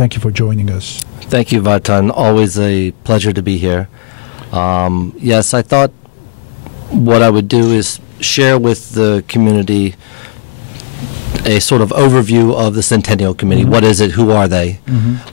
Thank you for joining us. Thank you, Vartan. Always a pleasure to be here. Yes, I thought what I would do is share with the community a sort of overview of the Centennial Committee. What is it? Who are they?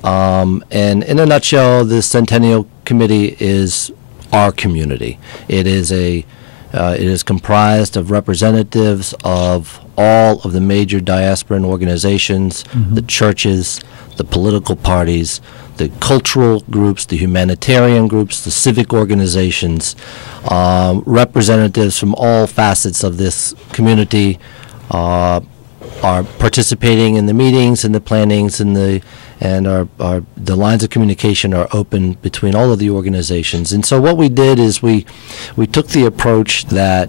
And in a nutshell, the Centennial Committee is our community. It is comprised of representatives of all of the major diasporan organizations, the churches, the political parties, the cultural groups, the humanitarian groups, the civic organizations, representatives from all facets of this community are participating in the meetings and the plannings and the lines of communication are open between all of the organizations. And so what we did is we took the approach that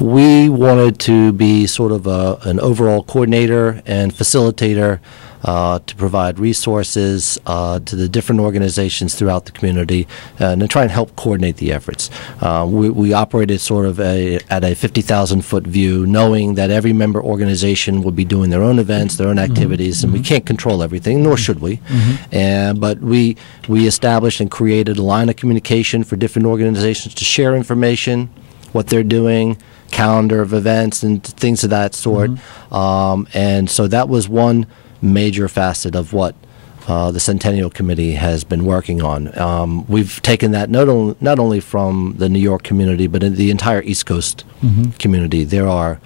we wanted to be sort of an overall coordinator and facilitator to provide resources to the different organizations throughout the community and to try and help coordinate the efforts. We operated sort of at a 50,000-foot view, knowing that every member organization will be doing their own events, their own activities, and we can't control everything, nor should we. But we established and created a line of communication for different organizations to share information, what they're doing, calendar of events, and things of that sort. And so that was one major facet of what the Centennial Committee has been working on. We've taken that not only from the New York community, but in the entire East Coast community. There are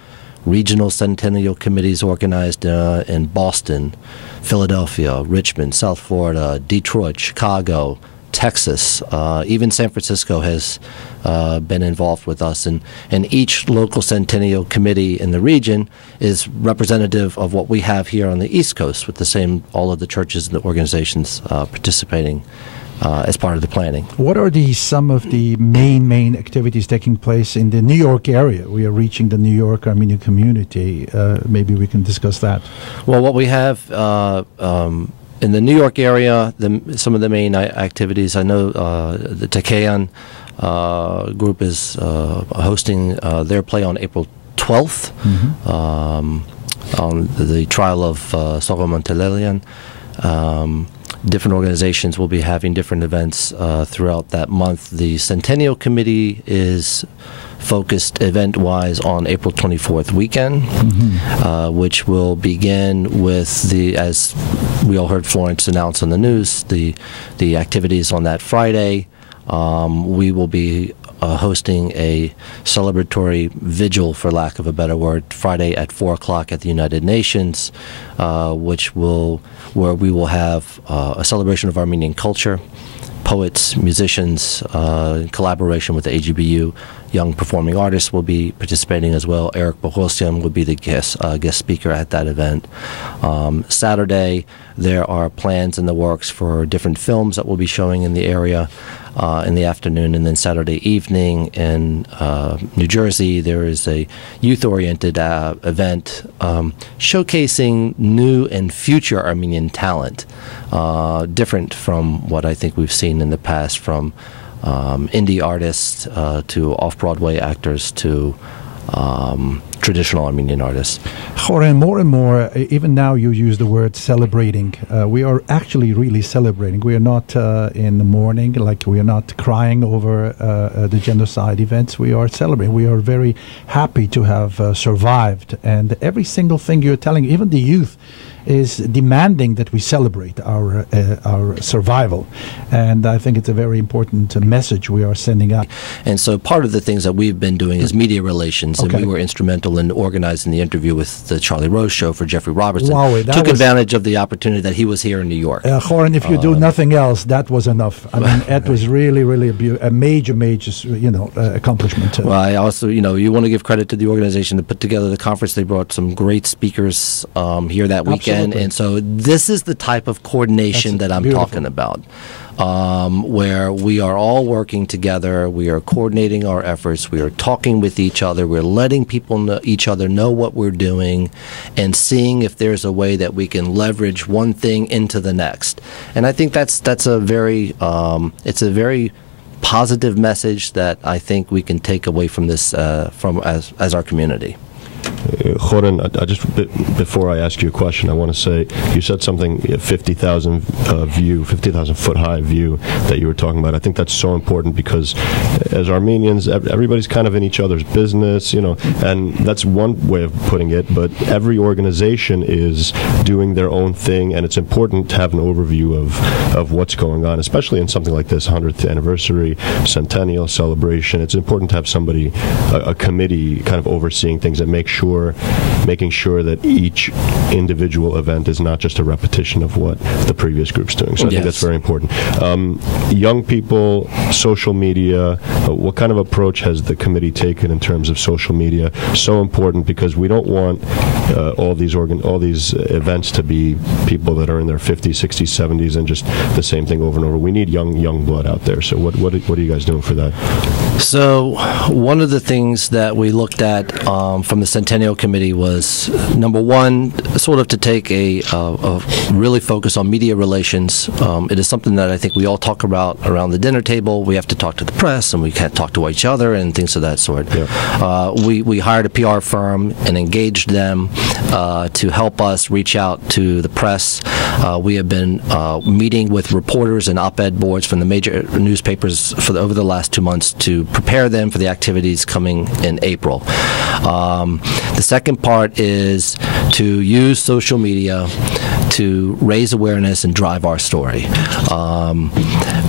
regional Centennial Committees organized in Boston, Philadelphia, Richmond, South Florida, Detroit, Chicago, Texas, even San Francisco has been involved with us, and each local Centennial Committee in the region is representative of what we have here on the East Coast, with all of the churches and the organizations participating as part of the planning. What are some of the main activities taking place in the New York area? We are reaching the New York Armenian community. Maybe we can discuss that. Well, what we have in the New York area, some of the main activities, I know the Khoren group is hosting their play on April 12th on the trial of Khoren Bandazain. Different organizations will be having different events throughout that month. The Centennial Committee is focused event-wise on April 24th weekend, which will begin with as we all heard Florence announce on the news, the activities on that Friday. We will be hosting a celebratory vigil, for lack of a better word, Friday at 4 o'clock at the United Nations, where we will have a celebration of Armenian culture, poets, musicians, in collaboration with the AGBU. Young performing artists will be participating as well. Eric Bohosian will be the guest speaker at that event. Saturday, there are plans in the works for different films that will be showing in the area in the afternoon, and then Saturday evening in New Jersey, there is a youth-oriented event showcasing new and future Armenian talent, different from what I think we've seen in the past, from indie artists to off-Broadway actors to traditional Armenian artists. Khoren, more and more, even now you use the word celebrating. We are actually really celebrating. We are not in the mourning, like we are not crying over the genocide events. We are celebrating. We are very happy to have survived. And every single thing you're telling, even the youth, is demanding that we celebrate our survival, and I think it's a very important message we are sending out. And so part of the things that we've been doing is media relations, and we were instrumental in organizing the interview with the Charlie Rose Show for Jeffrey Robertson. Wow, took advantage of the opportunity that he was here in New York. Khoren, if you do nothing else, that was enough. I mean, it was really a major accomplishment. Well, I also, you want to give credit to the organization that put together the conference. They brought some great speakers here that weekend. And so this is the type of coordination that I'm talking about, where we are all working together, we are coordinating our efforts, we are talking with each other, we're letting each other know what we're doing, and seeing if there's a way that we can leverage one thing into the next. And I think that's a very it's a very positive message that I think we can take away from this as our community. Khoren, before I ask you a question, I want to say, you said something, 50,000 foot high view that you were talking about. I think that's so important because as Armenians, everybody's kind of in each other's business, and that's one way of putting it, but every organization is doing their own thing, and it's important to have an overview of what's going on, especially in something like this 100th anniversary centennial celebration. It's important to have somebody, a committee, kind of overseeing things and making sure that each individual event is not just a repetition of what the previous group's doing. So I think that's very important. Young people, social media, what kind of approach has the committee taken in terms of social media? So important because we don't want all these events to be people that are in their 50s, 60s, 70s and just the same thing over and over. We need young blood out there. So what are you guys doing for that? So one of the things that we looked at from the Centennial Committee was, number one, sort of to take a really focus on media relations. It is something that I think we all talk about around the dinner table. We have to talk to the press, and we can't talk to each other, and things of that sort. Yeah. We hired a PR firm and engaged them to help us reach out to the press. We have been meeting with reporters and op-ed boards from the major newspapers over the last 2 months to prepare them for the activities coming in April. The second part is to use social media to raise awareness and drive our story.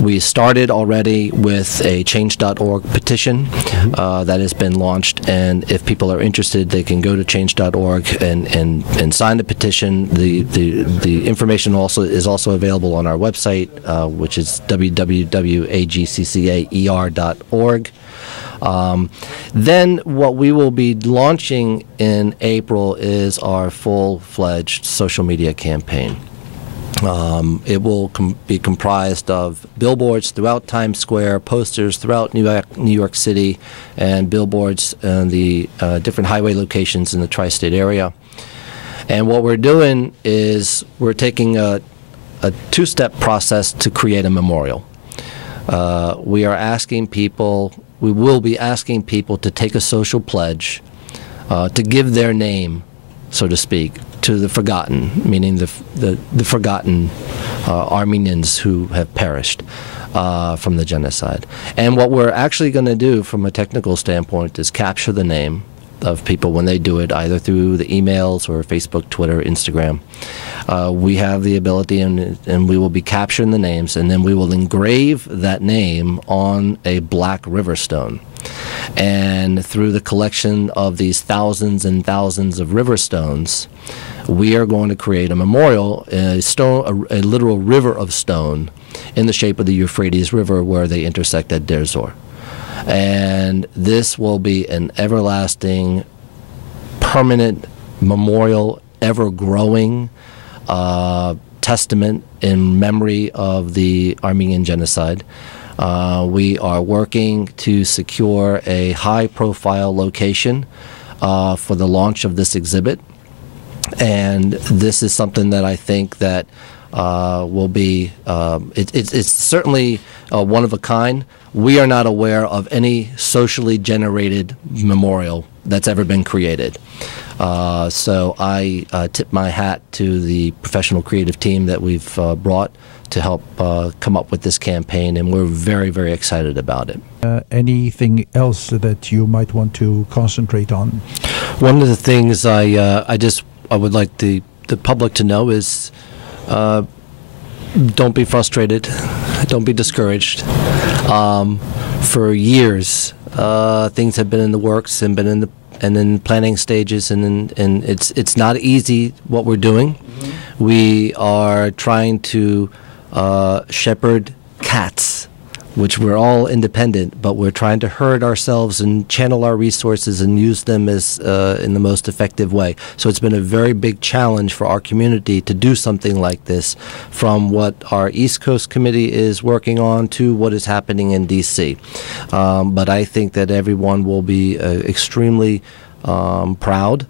We started already with a change.org petition that has been launched, and if people are interested, they can go to change.org and sign the petition. The information is also available on our website, which is www.agccaer.org. Then what we will be launching in April is our full-fledged social media campaign. It will be comprised of billboards throughout Times Square, posters throughout New York City, and billboards in the different highway locations in the tri-state area. And what we're doing is we're taking a two-step process to create a memorial. We will be asking people to take a social pledge to give their name, so to speak, to the forgotten, meaning the forgotten Armenians who have perished from the genocide. And what we're actually going to do from a technical standpoint is capture the name of people when they do it, either through the emails or Facebook, Twitter, Instagram. We have the ability, and we will be capturing the names, and then we will engrave that name on a black river stone. And through the collection of these thousands and thousands of river stones, we are going to create a memorial, a literal river of stone in the shape of the Euphrates River where they intersect at Deir Zor. And this will be an everlasting, permanent memorial, ever-growing testament in memory of the Armenian Genocide. We are working to secure a high-profile location for the launch of this exhibit. And this is something that I think that will be, it's certainly one of a kind. We are not aware of any socially generated memorial that's ever been created. So I tip my hat to the professional creative team that we've brought to help come up with this campaign, and we're very, very excited about it. Anything else that you might want to concentrate on? One of the things I would like the public to know is don't be frustrated, don't be discouraged. For years, things have been in the works and been in planning stages, and it's not easy what we're doing. Mm-hmm. We are trying to shepherd cats, which we're all independent, but we're trying to herd ourselves and channel our resources and use them as in the most effective way. So it's been a very big challenge for our community to do something like this, from what our East Coast Committee is working on to what is happening in D.C. But I think that everyone will be extremely proud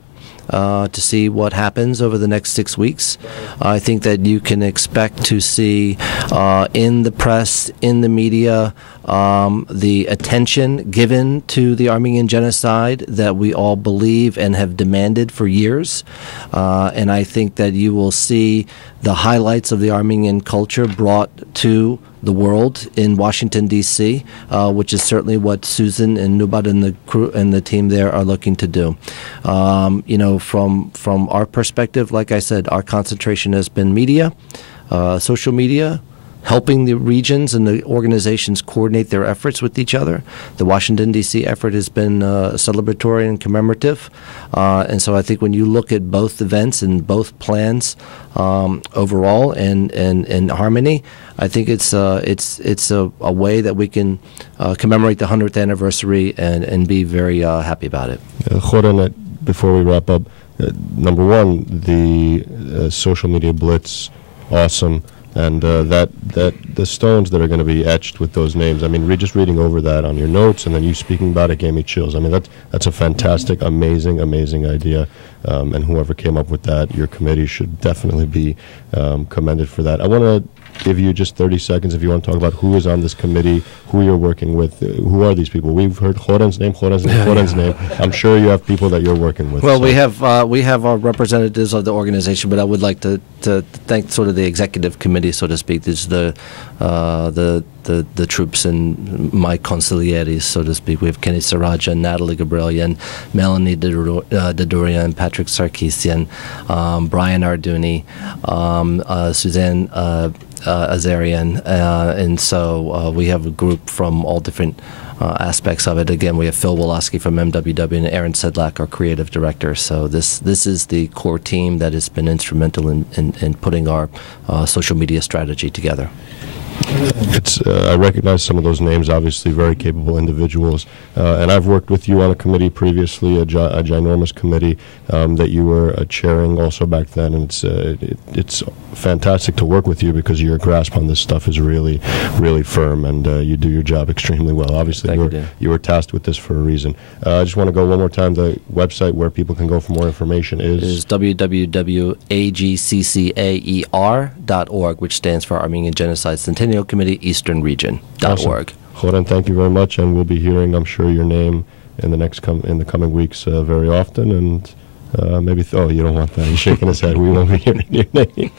to see what happens over the next 6 weeks. I think that you can expect to see in the press, in the media, the attention given to the Armenian genocide that we all believe and have demanded for years. And I think that you will see the highlights of the Armenian culture brought to the world in Washington, D.C., which is certainly what Susan and Nubat and the crew and the team there are looking to do. From our perspective, like I said, our concentration has been media, social media, helping the regions and the organizations coordinate their efforts with each other. The Washington, D.C. effort has been celebratory and commemorative. And so I think when you look at both events and both plans overall and in harmony, I think it's a way that we can commemorate the 100th anniversary and be very happy about it. Khoren, before we wrap up, number one, the social media blitz, awesome. And that the stones that are going to be etched with those names, I mean, just reading over that on your notes and then you speaking about it gave me chills. I mean, that's a fantastic, amazing idea. And whoever came up with that, your committee should definitely be commended for that. I want to give you just 30 seconds if you want to talk about who is on this committee, who you're working with, who are these people. We've heard Khoren's name. I'm sure you have people that you're working with. Well, so. we have our representatives of the organization, but I would like to thank sort of the executive committee, so to speak. This is the troops and my consiglieres, so to speak. We have Kenny Saraja, Natalie Gabrielian, Melanie Dadurian, Patrick Sarkisian, Brian Arduni, Suzanne Azarian, and so we have a group from all different aspects of it. Again, we have Phil Woloski from MWW and Aaron Sedlak, our creative director. So this is the core team that has been instrumental in putting our social media strategy together. I recognize some of those names, obviously very capable individuals, and I've worked with you on a committee previously, a ginormous committee that you were chairing also back then, and it's fantastic to work with you because your grasp on this stuff is really, really firm, and you do your job extremely well. Obviously, you were tasked with this for a reason. I just want to go one more time. The website where people can go for more information is www.agccaer.org, which stands for Armenian Genocide Centennial Committee, Eastern Region.org. Awesome. Khoren, thank you very much, and we'll be hearing, I'm sure, your name in the coming weeks very often, and maybe you don't want that. He's shaking his head. We won't be hearing your name.